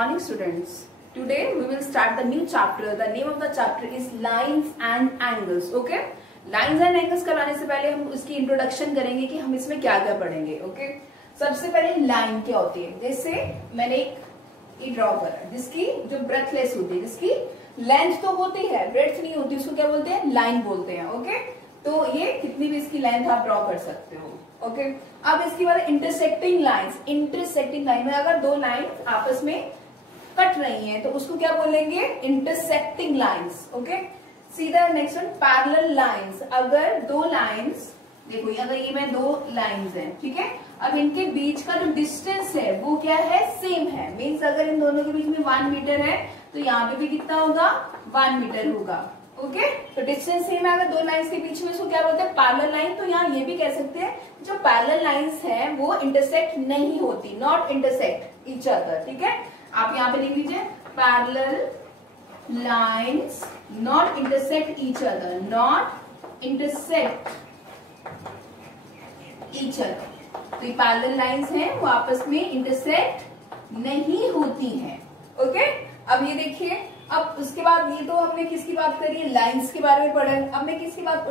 Morning students. Today we will start the new chapter. The name of the chapter is lines and angles. Okay? Lines and angles करवाने से पहले हम उसकी introduction करेंगे कि हम इसमें क्या क्या पढ़ेंगे. ओके? सबसे पहले लाइन क्या होती है. जैसे मैंने एक ड्रॉ करा जिसकी जो ब्रेथलेस होती है, जिसकी लेंथ तो होती है, ब्रेथ नहीं होती, उसको क्या बोलते हैं? लाइन बोलते हैं. ओके? तो ये कितनी भी इसकी लेंथ आप ड्रॉ कर सकते हो. ओके? अब इसके बाद इंटरसेक्टिंग लाइंस. इंटरसेक्टिंग लाइन में अगर दो लाइन आपस में कट रही हैं तो उसको क्या बोलेंगे? Intersecting lines. ओके? सीधा नेक्स्ट वन पैरेलल लाइंस. अगर दो लाइंस, देखो अगर ये में दो लाइंस हैं, ठीक है, अब इनके बीच का जो डिस्टेंस है वो क्या है? सेम है. मीन्स अगर इन दोनों के बीच में 1 मीटर है तो यहाँ पे भी कितना होगा? 1 मीटर होगा. ओके? तो डिस्टेंस सेम है अगर दो लाइंस के बीच में, इसको क्या बोलते हैं? Parallel line. तो यहाँ ये भी कह सकते हैं जो पैरेलल लाइंस है वो इंटरसेक्ट नहीं होती, नॉट इंटरसेक्ट ईच अदर. ठीक है, आप यहाँ पे लिख लीजिए parallel lines not intersect each other, not intersect each other. तो ये पैरेलल लाइंस हैं वो आपस में इंटरसेक्ट नहीं होती हैं. ओके? अब ये देखिए, अब उसके बाद ये तो हमने किसकी बात करी है? लाइंस के बारे में पढ़ा है. अब मैं किसकी बात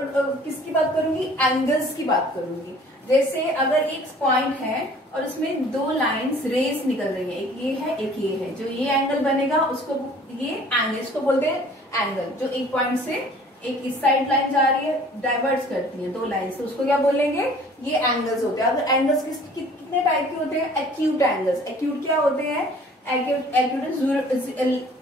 करूंगी? एंगल्स की बात करूंगी. जैसे अगर एक पॉइंट है और उसमें दो लाइंस रेस निकल रही है, एक ये है एक ये है, जो ये एंगल बनेगा उसको ये एंगल, इसको बोलते हैं एंगल. जो एक पॉइंट से एक इस साइड लाइन जा रही है, डाइवर्स करती है दो लाइन से, उसको क्या बोलेंगे? ये एंगल्स होते हैं. अगर एंगल्स कितने टाइप के होते हैं? Acute angles. एक्यूट क्या होते हैं? एक्यूट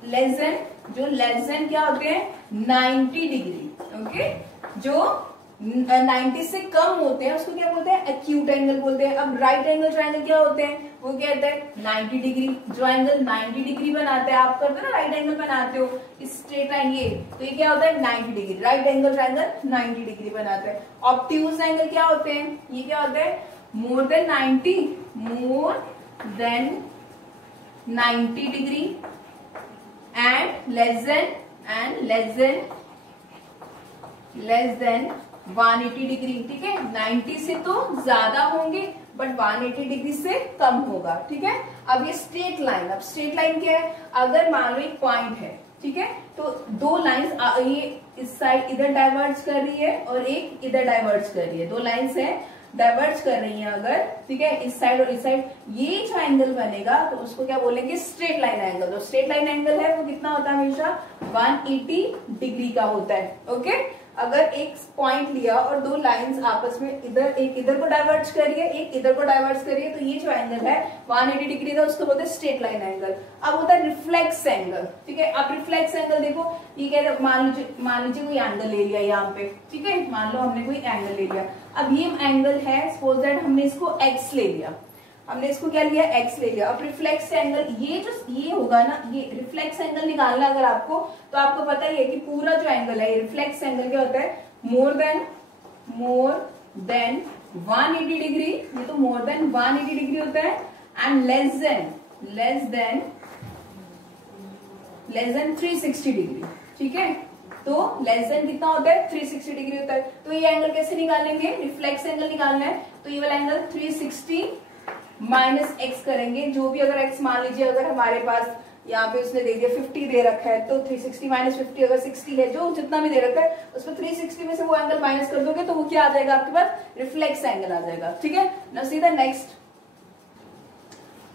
लेस देन, जो लेस देन क्या होते हैं? 90 डिग्री. ओके? जो 90 से कम होते हैं उसको क्या बोलते हैं? एक्यूट एंगल बोलते हैं. अब राइट एंगल ट्रायंगल क्या होते हैं? वो क्या होता है? 90 डिग्री. जो एंगल 90 डिग्री बनाते हैं, आप करते हो ना राइट एंगल बनाते हो, स्ट्रेट लाइन ये, तो ये क्या होता है? 90 degree. Right angle triangle 90 degree बनाते हैं. ऑब्ट्यूज एंगल क्या होते हैं? ये क्या होता है? More than 90, more than 90 degree and less than 180 degree. ठीक है, 90 से तो ज्यादा होंगे बट 180 डिग्री से कम होगा. ठीक है, अब ये स्ट्रेट लाइन. अब स्ट्रेट लाइन क्या है? अगर मान लो एक पॉइंट है, ठीक है, तो दो लाइंस, ये इस साइड इधर डाइवर्ज कर रही है और एक इधर डाइवर्ज कर रही है. दो लाइंस है डाइवर्ज कर रही है अगर, ठीक है, इस साइड और इस साइड, ये जो एंगल बनेगा तो उसको क्या बोलेंगे? Straight line angle. तो स्ट्रेट लाइन एंगल है वो कितना होता है? हमेशा 180 डिग्री का होता है. ओके? अगर एक पॉइंट लिया और दो लाइंस आपस में इधर, एक इधर को डाइवर्ज कर रही है, एक इधर को डाइवर्ज कर रही है, तो ये जो एंगल है 180 डिग्री का, उसको बोलते हैं स्ट्रेट लाइन एंगल. अब होता है रिफ्लेक्स एंगल. ठीक है, अब रिफ्लेक्स एंगल देखो, ये कह रहे मान लीजिए कोई एंगल ले लिया यहाँ पे, ठीक है, मान लो हमने कोई एंगल ले लिया. अब ये एंगल है, सपोज दैट हमने इसको एक्स ले लिया, हमने इसको क्या लिया? एक्स ले लिया. अब रिफ्लेक्स एंगल, ये जो ये होगा ना, ये रिफ्लेक्स एंगल निकालना अगर आपको, तो आपको पता ही है कि पूरा जो एंगल है, ये रिफ्लेक्स एंगल क्या होता है? More than 180 degree. ये तो मोर देन 180 डिग्री होता है. And less than 360 degree. ठीक है, तो लेस देन कितना होता है? 360 डिग्री होता है. तो ये एंगल कैसे निकालेंगे? रिफ्लेक्स एंगल निकालना है तो ये वाला एंगल 360 माइनस एक्स करेंगे. जो भी अगर एक्स मान लीजिए, अगर हमारे पास यहाँ पे उसने दे दिया 50 दे रखा है, तो 360 माइनस 50, अगर 60 है, जो जितना भी दे रखा है उसमें 360 में से वो एंगल माइनस कर दोगे तो वो क्या आ जाएगा आपके पास? रिफ्लेक्स एंगल आ जाएगा. ठीक है ना? सीधा नेक्स्ट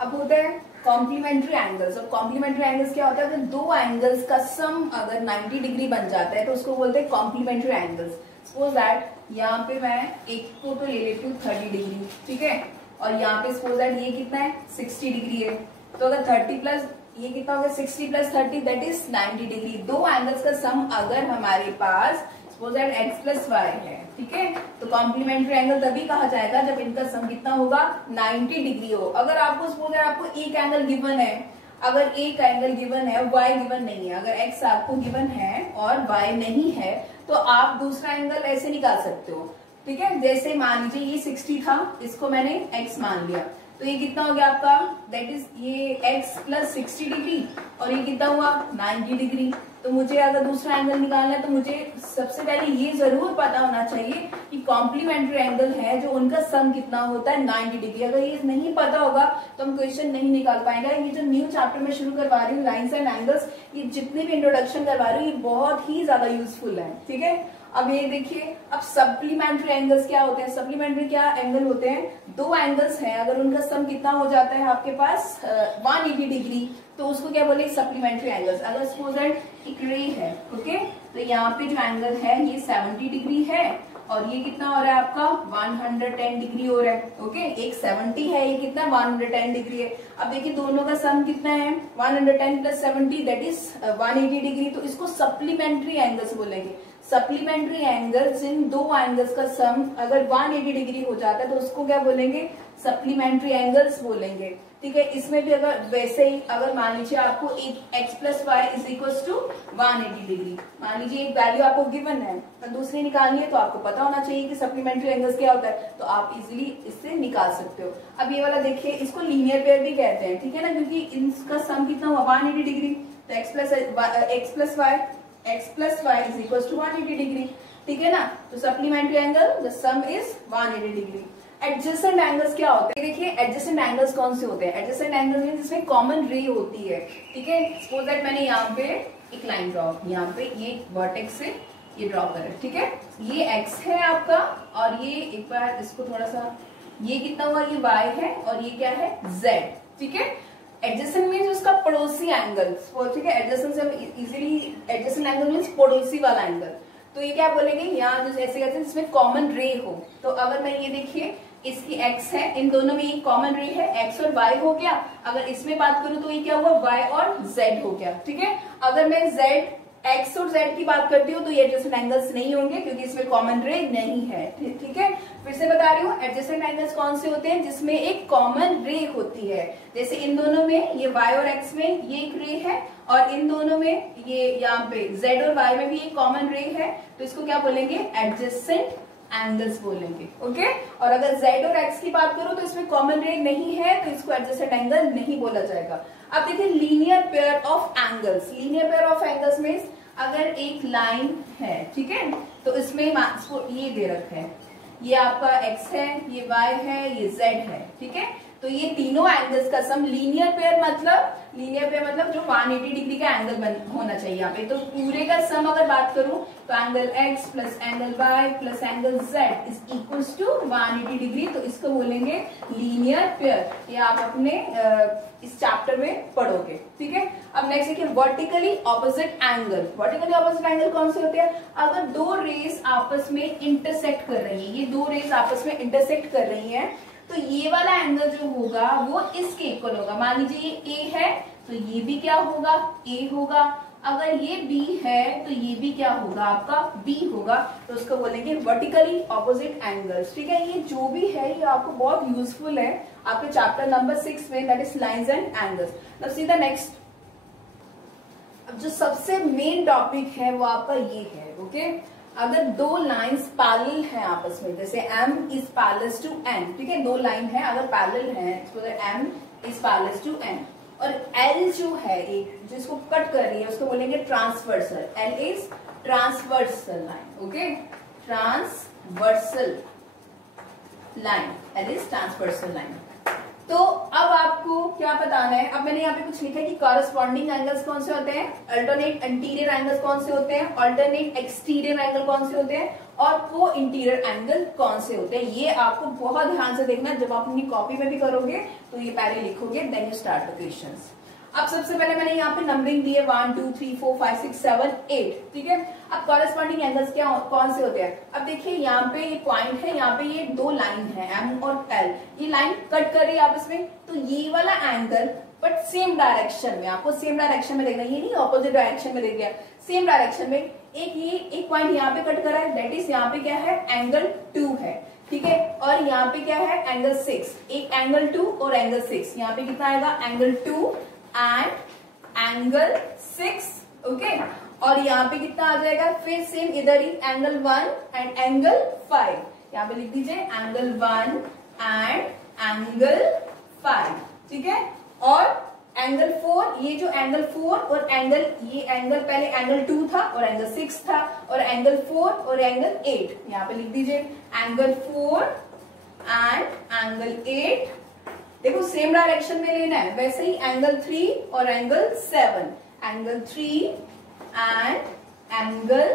अब होता है कॉम्प्लीमेंट्री एंगल्स. और कॉम्प्लीमेंट्री एंगल्स क्या होता है? अगर दो एंगल्स का सम अगर 90 डिग्री बन जाता है तो उसको बोलते हैं कॉम्प्लीमेंट्री एंगल्स. सपोज दैट यहाँ पे मैं एक को तो ले लेती हूँ 30 डिग्री, ठीक है, और यहाँ पे सपोज दैट ये कितना है? 60 डिग्री है. तो अगर 30 प्लस ये कितना होगा? 60 प्लस 30 दैट इज 90 डिग्री. दो एंगल्स का सम अगर हमारे पास suppose that x plus y है, ठीक है, तो कॉम्प्लीमेंट्री एंगल तभी कहा जाएगा जब इनका सम कितना होगा? 90 डिग्री हो. अगर आपको सपोज दैट आपको एक एंगल गिवन है, अगर एक एंगल गिवन है, y गिवन नहीं है, अगर x आपको गिवन है और y नहीं है, तो आप दूसरा एंगल ऐसे निकाल सकते हो. ठीक है, जैसे मान लीजिए ये 60 था, इसको मैंने x मान लिया. तो ये कितना हो गया आपका, दैट इज ये x प्लस 60 डिग्री और ये कितना हुआ 90 डिग्री। तो मुझे अगर दूसरा एंगल निकालना है तो मुझे सबसे पहले ये जरूर पता होना चाहिए कि कॉम्प्लीमेंट्री एंगल है जो उनका सम कितना होता है 90 डिग्री। अगर ये नहीं पता होगा तो हम क्वेश्चन नहीं निकाल पाएंगे। ये जो न्यू चैप्टर में शुरू करवा रही हूँ लाइन्स एंड एंगल्स, ये जितने भी इंट्रोडक्शन करवा रही हूँ ये बहुत ही ज्यादा यूजफुल है, ठीक है। अब ये देखिए, अब सप्लीमेंट्री एंगल्स क्या होते हैं, सप्लीमेंट्री क्या एंगल होते हैं, दो एंगल्स हैं अगर उनका सम कितना हो जाता है आपके पास 180 डिग्री तो उसको क्या बोले सप्लीमेंट्री एंगल्स। अगर सपोज दैट एक रे है, ओके, तो यहाँ पे जो एंगल है ये 70 डिग्री है और ये कितना हो रहा है आपका 110 डिग्री हो रहा है, ओके। एक 70 है, ये कितना 110 डिग्री है। अब देखिए दोनों का सम कितना है 110 प्लस 70 दैट इज 180 डिग्री। तो इसको सप्लीमेंट्री एंगल्स बोलेंगे। सप्लीमेंट्री एंगल्स, इन दो एंगल्स का सम अगर 180 डिग्री हो जाता है तो उसको क्या बोलेंगे सप्लीमेंट्री एंगल्स बोलेंगे, ठीक है। इसमें भी अगर वैसे ही अगर मान लीजिए आपको एक x plus y is equal to 180 degree, मान लीजिए एक वैल्यू आपको गिवन है और दूसरी निकालनी है तो आपको पता होना चाहिए कि सप्लीमेंट्री एंगल्स क्या होता है, तो आप इजीली इससे निकाल सकते हो। अब ये वाला देखिए, इसको लीनियर पेयर भी कहते हैं, ठीक है ना, क्योंकि इनका सम कितना हुआ 180 डिग्री। तो x plus y is equal to 180 degree, ठीक है ना। तो supplementary angle the sum is 180 degree. Adjacent angles क्या होते हैं, देखिए एडजेसेंट एंगल्स कौन से होते हैं। एडजेसेंट एंगल मींस जिसमें कॉमन रे होती है, ठीक है। सपोज दैट मैंने यहाँ पे एक लाइन ड्रॉ, यहाँ पे ये वर्टेक्स से ये ड्रॉ करें, ठीक है। ये x है आपका और ये एक बार इसको थोड़ा सा, ये कितना हुआ ये y है और ये क्या है z, ठीक है। एडजेसेंट मींस उसका पड़ोसी एंगल, ठीक है। एडजेसेंट से इजीली एडजेसेंट एंगल मींस पड़ोसी वाला एंगल। तो ये क्या बोलेंगे यहाँ जो ऐसे कहते हैं जिसमें कॉमन रे हो। तो अगर मैं ये देखिए इसकी x है, इन दोनों में ये कॉमन रे है x और y हो गया। अगर इसमें बात करूं तो ये क्या हुआ y और z हो गया, ठीक है। अगर मैं x और z की बात करती हूँ तो ये एडजेसेंट एंगल्स नहीं होंगे क्योंकि इसमें कॉमन रे नहीं है, ठीक है। फिर से बता रही हूँ एडजेसेंट एंगल्स कौन से होते हैं जिसमें एक कॉमन रे होती है। जैसे इन दोनों में ये y और x में ये एक रे है और इन दोनों में ये यहाँ पे z और y में भी एक कॉमन रे है, तो इसको क्या बोलेंगे एडजेसेंट एंगल्स बोलेंगे, ओके। और अगर z और x की बात करूं तो इसमें कॉमन रे नहीं है तो इसको एडजेसेंट एंगल नहीं बोला जाएगा। अब देखिए linear pair of angles. Linear pair of angles means अगर एक लाइन है, ठीक है, तो इसमें ये दे रखा है, ये आपका x है, ये y है, ये z है, ठीक है। तो ये तीनों एंगल्स का सम लीनियर पेयर मतलब जो 180 डिग्री का एंगल होना चाहिए यहाँ पे। तो पूरे का सम अगर बात करूं तो angle x plus angle y plus angle z is equals to 180 degree. तो इसको बोलेंगे लीनियर पेयर। ये आप अपने इस चैप्टर में पढ़ोगे, ठीक है। अब नेक्स्ट देखिए vertically opposite angle. Vertically opposite angle कौन से होते हैं, अगर दो रेस आपस में इंटरसेक्ट कर रही है, ये दो रेस आपस में इंटरसेक्ट कर रही है तो ये वाला एंगल जो होगा वो इसके इक्वल होगा। मान लीजिए ये A है तो ये भी क्या होगा A होगा। अगर ये B है तो ये भी क्या होगा आपका B होगा। तो उसको बोलेंगे वर्टिकली ऑपोजिट एंगल्स, ठीक है। ये जो भी है ये आपको बहुत यूजफुल है आपके चैप्टर नंबर 6 में, that his lines and angles. अब सी द नेक्स्ट, अब जो सबसे मेन टॉपिक है वो आपका ये है, ओके। अगर दो लाइंस पैरेलल हैं आपस में, जैसे M is parallel to N, ठीक है, दो लाइन है अगर पैरेलल है तो M is parallel to N और L जो है एक जिसको कट कर रही है उसको बोलेंगे transversal. L is transversal line, okay, transversal line, L is transversal line. तो अब आपको क्या बताना है, अब मैंने यहाँ पे कुछ लिखा है कि कॉरेस्पॉन्डिंग एंगल्स कौन से होते हैं, अल्टरनेट इंटीरियर एंगल्स कौन से होते हैं, अल्टरनेट एक्सटीरियर एंगल कौन से होते हैं और को इंटीरियर एंगल कौन से होते हैं। ये आपको बहुत ध्यान से देखना, जब आप अपनी कॉपी में भी करोगे तो ये पहले लिखोगे, then you start the questions. अब सबसे पहले मैंने यहाँ पे नंबरिंग दी है 1 2 3 4 5 6 7 8, ठीक है। अब कॉरेस्पॉन्डिंग एंगल्स क्या कौन से होते हैं, अब देखिए यहाँ पे ये पॉइंट है, यहाँ पे ये दो लाइन है M और L, ये लाइन कट कर रही है आपस में, तो ये वाला एंगल बट सेम डायरेक्शन में, आपको सेम डायरेक्शन में देखना, ये नहीं ऑपोजिट डायरेक्शन में देख लिया, सेम डायरेक्शन में। एक पॉइंट यहाँ पे कट करा है, दैट इज यहाँ पे क्या है एंगल 2 है, ठीक है। और यहाँ पे क्या है एंगल 6, एक एंगल 2 और एंगल 6, यहाँ पे कितना आएगा एंगल 2 एंड एंगल 6, ओके। और यहाँ पे कितना आ जाएगा फिर सेम इधर ही एंगल 1 एंड एंगल 5, यहाँ पे लिख दीजिए एंगल 1 एंड एंगल 5, ठीक है। और एंगल 4, ये जो एंगल 4 और एंगल, ये एंगल पहले एंगल 2 था और एंगल 6 था, और एंगल 4 और एंगल 8, यहाँ पे लिख दीजिए एंगल 4 एंड एंगल 8, देखो सेम डायरेक्शन में लेना है। वैसे ही एंगल 3 और angle 7, angle 3 and angle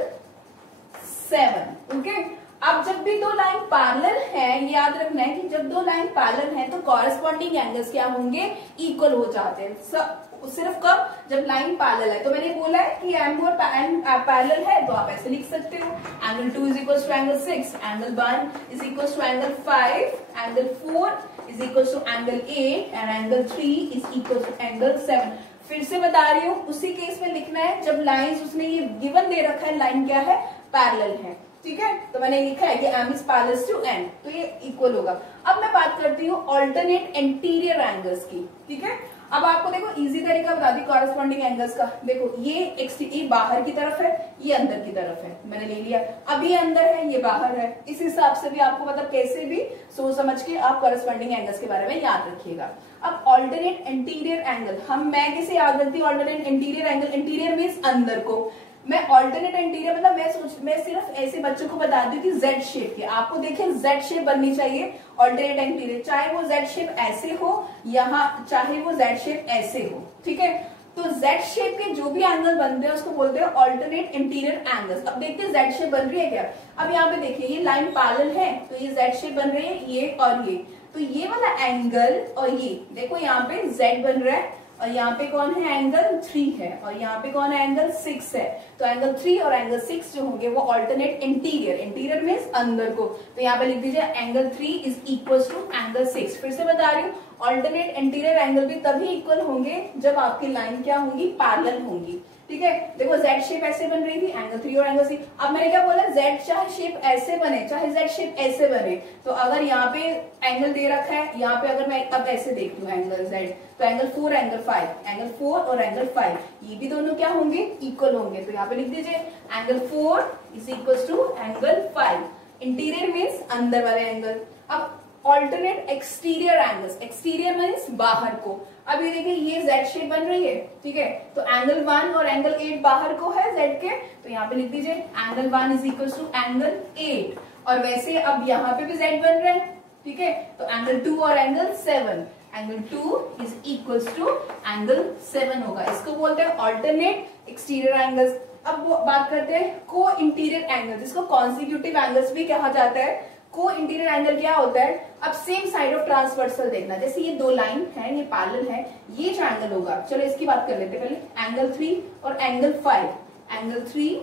7, okay. अब जब भी दो लाइन पैरेलल है, ये याद रखना है कि जब दो लाइन पैरेलल है तो कॉरेस्पॉन्डिंग एंगल्स क्या होंगे, इक्वल हो जाते हैं। सिर्फ कब, जब लाइन पैरेलल है। तो मैंने बोला है कि एम और पैरेलल है तो आप ऐसे लिख सकते हो, angle 2 is equal to angle 6, angle 1 is equal to angle 5, angle 4 is equal to angle 8 and angle 3 is equal to angle 7। फिर से बता रही हूँ, उसी केस में लिखना है जब लाइंस उसने ये गिवन दे रखा है, लाइन क्या है, पैरेलल है, ठीक है। तो मैंने लिखा है कि m is parallel to n, तो ये इक्वल होगा। अब मैं बात करती हूँ ऑल्टरनेट एंटीरियर एंगल्स की, ठीक है। अब आपको देखो इजी तरीका बता दी कॉरेस्पॉन्डिंग एंगल्स का। देखो ये बाहर की तरफ है, ये अंदर की तरफ है, मैंने ले लिया। अब ये अंदर है, ये बाहर है, इस हिसाब से भी आपको मतलब कैसे भी सोच समझ के आप कॉरेस्पॉन्डिंग एंगल्स के बारे में याद रखिएगा। अब ऑल्टरनेट एंटीरियर एंगल, मैं कैसे याद रखती हूँ alternate anterior angle, anterior means अंदर को। मैं ऑल्टरनेट एंटीरियर मतलब मैं सिर्फ ऐसे बच्चों को बताती हूँ कि जेड शेप के, आपको देखिए जेड शेप बननी चाहिए ऑल्टरनेट एंटीरियर, चाहे वो जेड शेप ऐसे हो यहाँ, चाहे वो जेड शेप ऐसे हो, ठीक है। तो जेड शेप के जो भी एंगल बनते हैं उसको बोलते हैं ऑल्टरनेट इंटीरियर एंगल्स। अब देखते हैं जेड शेप बन रही है क्या। अब यहाँ पे देखिए ये लाइन पैरेलल है तो ये जेड शेप बन रही है, ये और ये, तो ये वाला एंगल और ये देखो यहाँ पे जेड बन रहा है, और यहाँ पे कौन है, एंगल 3 है, और यहाँ पे कौन है, एंगल 6 है। तो एंगल 3 और एंगल 6 जो होंगे वो ऑल्टरनेट इंटीरियर, इंटीरियर मीन्स अंदर को। तो यहाँ पे लिख दीजिए angle 3 is equal to angle 6। फिर से बता रही हूँ ऑल्टरनेट इंटीरियर एंगल भी तभी इक्वल होंगे जब आपकी लाइन क्या होंगी, पैरेलल होंगी, ठीक है। देखो जेड शेप ऐसे बन रही थी, एंगल 3 और एंगल 6। अब मैंने क्या बोला, जेड चाहे शेप ऐसे बने चाहे जेड शेप ऐसे बने, तो अगर यहाँ पे एंगल दे रखा है, यहाँ पे अगर मैं अब ऐसे देखती हूँ एंगल जेड, तो एंगल 4 एंगल 5, एंगल 4 और एंगल 5 ये भी दोनों क्या होंगे, इक्वल होंगे। तो यहाँ पे लिख दीजिए angle 4 is equal to angle 5। Interior means अंदर वाले एंगल। अब alternate exterior angles, exterior means बाहर को। अब ये देखिए ये जेड शेप बन रही है, ठीक है। तो एंगल 1 और एंगल 8 बाहर को है जेड के, तो यहाँ पे लिख दीजिए angle 1 is equal to angle 8। और वैसे अब यहाँ पे भी जेड बन रहा है, ठीक है। तो एंगल 2 और angle 7, angle 2 is equal to angle 7 होगा। इसको बोलते हैं ऑल्टरनेट एक्सटीरियर एंगल्स। अब वो बात करते हैं को इंटीरियर एंगल, जिसको कॉन्सिक्यूटिव एंगल्स भी कहा जाता है। को इंटीरियर एंगल क्या होता है, अब सेम साइड ऑफ ट्रांसवर्सल देखना, जैसे ये दो लाइन है, ये पैरेलल है, ये जो एंगल होगा, चलो इसकी बात कर लेते हैं पहले। एंगल 3 और एंगल 5, एंगल 3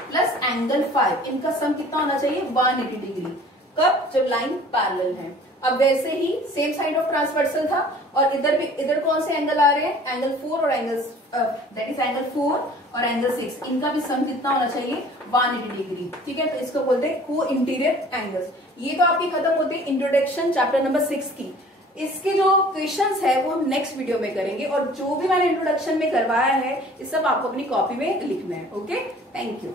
प्लस एंगल 5, इनका सम कितना होना चाहिए, 180 डिग्री। कब, जब लाइन पैरेलल है। अब वैसे ही सेम साइड ऑफ ट्रांसवर्सल था, और इधर भी, इधर कौन से एंगल आ रहे हैं, एंगल 4 और एंगल दैट इज एंगल 4 और एंगल 6, इनका भी सम कितना होना चाहिए, 180 डिग्री, ठीक है। तो इसको बोलते हैं को इंटीरियर एंगल्स। ये तो आपकी खत्म होती है इंट्रोडक्शन चैप्टर नंबर 6 की। इसके जो क्वेश्चंस है वो हम नेक्स्ट वीडियो में करेंगे, और जो भी मैंने इंट्रोडक्शन में करवाया है ये सब आपको अपनी कॉपी में लिखना है। Okay, thank you.